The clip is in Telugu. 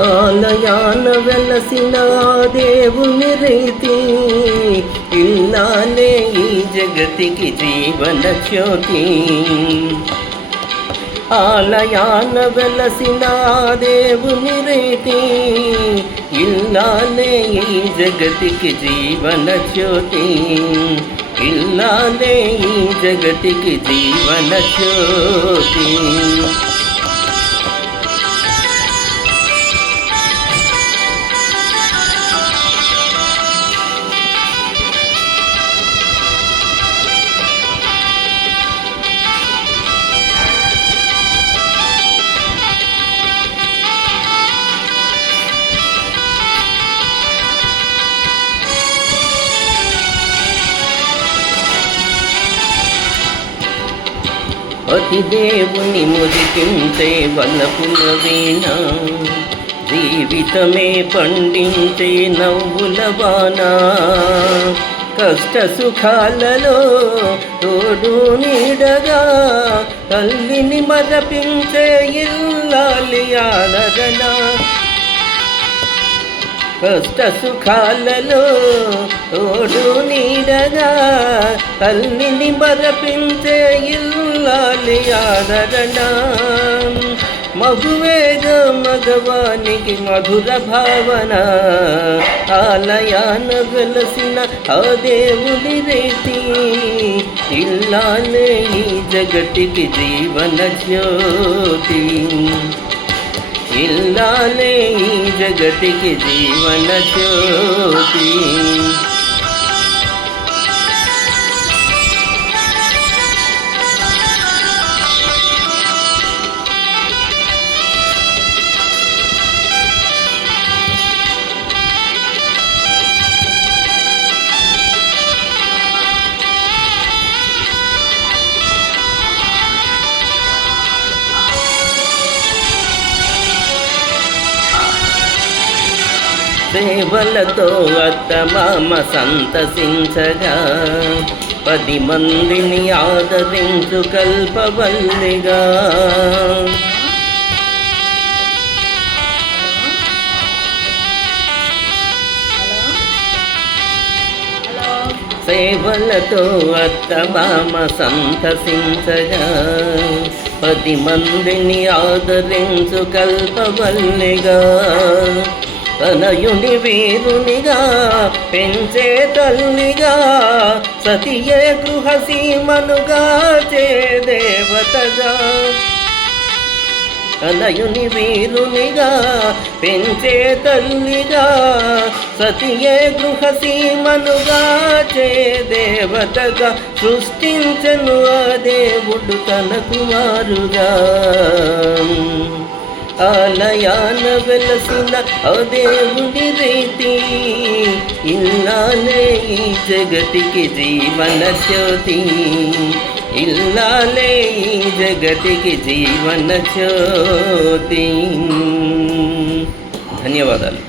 ఆలయాన వెలసిన దేవుని రీతి ఇల్లాలే ఈ జగతికి జీవన జ్యోతి. ఆలయాన వెలసిన దేవుని రీతి ఇల్లాలే ఈ జగతికి జీవన జ్యోతి. ఇల్లాలే ఈ జగతికి జీవన జ్యోతి. అతి దేవుని మురికించే వలపుల వీణ, జీవితమే పండించే నవ్వుల వాన. కష్ట సుఖాలలో తోడు నీడగా తల్లిని మరపించే ఇల్లాలి ఆదరణ. కష్ట సుఖాలలో తోడు నీడగా తల్లిని మరపించే ఇల్లాలి ఆదరణ. మగువేగ మగవానికి మధుర భావన, ఆలయాన వెలసిన ఆ దేవుని రీతి ఇల్లాలే ఈ జగతికి జీవన జ్యోతి. ఇల్లాలే ఈ జగతికి జీవన జ్యోతి. సేవలతో అత్తమామ సంతసించగా 10 మందిని ఆదరించు కల్పవల్లిగా. సేవలతో అత్తమామ సంతసించగా 10 మందిని ఆదరించు కల్పవల్లిగా. తనయుని వీరునిగా పెంచే తల్లిగా, సతియే గృహసీమనుగా చే దేవతగా. తనయుని వీరునిగా పెంచే తల్లిగా, సతియే గృహసీమనుగా చే దేవతగా. సృష్టించను ఆ దేవుడు తన కుమారుగా. ఆలయాన వెలసిన ఆ దేవుని రీతి ఇల్లాలే ఈ జగతికి జీవన జ్యోతి. ఇల్లాలే ఈ జగతికి జీవన జ్యోతి. ధన్యవాదాలు.